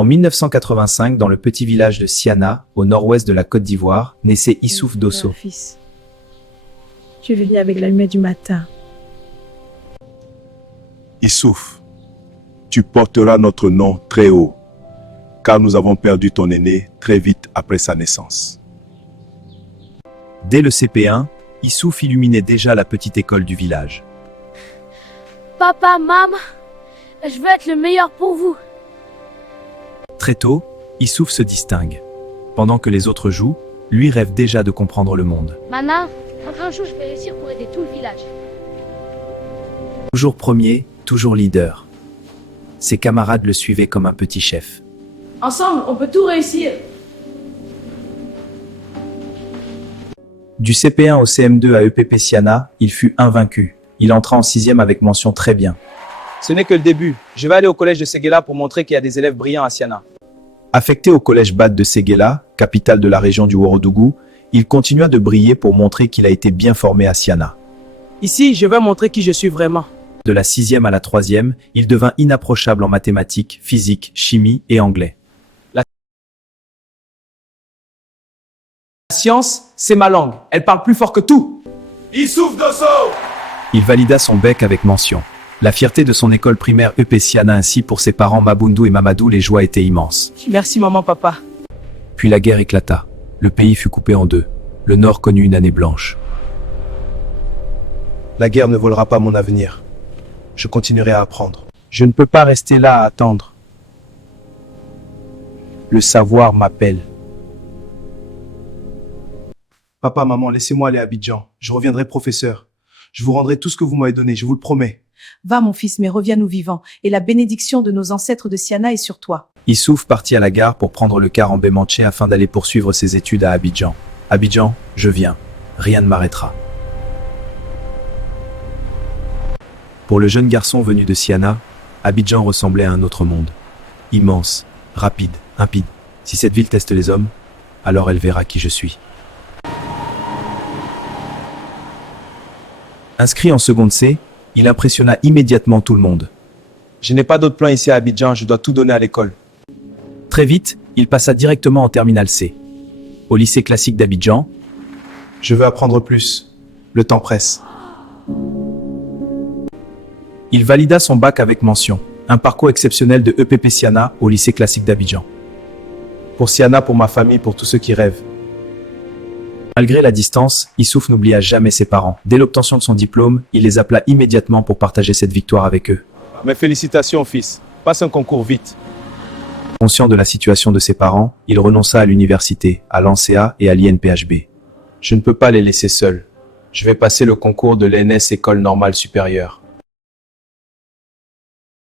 En 1985, dans le petit village de Siana, au nord-ouest de la Côte d'Ivoire, naissait Issouf Dosso. Fils, tu es venu avec la lumière du matin. Issouf, tu porteras notre nom très haut, car nous avons perdu ton aîné très vite après sa naissance. Dès le CP1, Issouf illuminait déjà la petite école du village. Papa, maman, je veux être le meilleur pour vous. Très tôt, Issouf se distingue. Pendant que les autres jouent, lui rêve déjà de comprendre le monde. Maintenant, un jour je vais réussir pour aider tout le village. Toujours premier, toujours leader. Ses camarades le suivaient comme un petit chef. Ensemble, on peut tout réussir. Du CP1 au CM2 à EPP Siana, il fut invaincu. Il entra en 6e avec mention très bien. Ce n'est que le début. Je vais aller au collège de Séguéla pour montrer qu'il y a des élèves brillants à Siana. Affecté au collège Bad de Séguéla, capitale de la région du Ouorodougou, il continua de briller pour montrer qu'il a été bien formé à Siana. Ici, je vais montrer qui je suis vraiment. De la 6e à la 3e, il devint inapprochable en mathématiques, physique, chimie et anglais. La science, c'est ma langue. Elle parle plus fort que tout. Issouf Dosso! Il valida son bec avec mention. La fierté de son école primaire EP Siana ainsi pour ses parents Maboundou et Mamadou, les joies étaient immenses. Merci maman, papa. Puis la guerre éclata. Le pays fut coupé en deux. Le Nord connut une année blanche. La guerre ne volera pas mon avenir. Je continuerai à apprendre. Je ne peux pas rester là à attendre. Le savoir m'appelle. Papa, maman, laissez-moi aller à Abidjan. Je reviendrai professeur. Je vous rendrai tout ce que vous m'avez donné, je vous le promets. Va, mon fils, mais reviens-nous vivant, et la bénédiction de nos ancêtres de Siana est sur toi. Issouf partit à la gare pour prendre le car en Bémanché afin d'aller poursuivre ses études à Abidjan. Abidjan, je viens. Rien ne m'arrêtera. Pour le jeune garçon venu de Siana, Abidjan ressemblait à un autre monde. Immense, rapide, limpide. Si cette ville teste les hommes, alors elle verra qui je suis. Inscrit en seconde C, il impressionna immédiatement tout le monde. Je n'ai pas d'autre plan ici à Abidjan, je dois tout donner à l'école. Très vite, il passa directement en terminale C. Au lycée classique d'Abidjan, Je veux apprendre plus. Le temps presse. il valida son bac avec mention. Un parcours exceptionnel de EPP Siana au lycée classique d'Abidjan. Pour Siana, pour ma famille, pour tous ceux qui rêvent. Malgré la distance, Issouf n'oublia jamais ses parents. Dès l'obtention de son diplôme, il les appela immédiatement pour partager cette victoire avec eux. Mes félicitations, fils. Passe un concours vite. Conscient de la situation de ses parents, il renonça à l'université, à l'ANSEA et à l'INPHB. Je ne peux pas les laisser seuls. Je vais passer le concours de l'ENS École Normale Supérieure.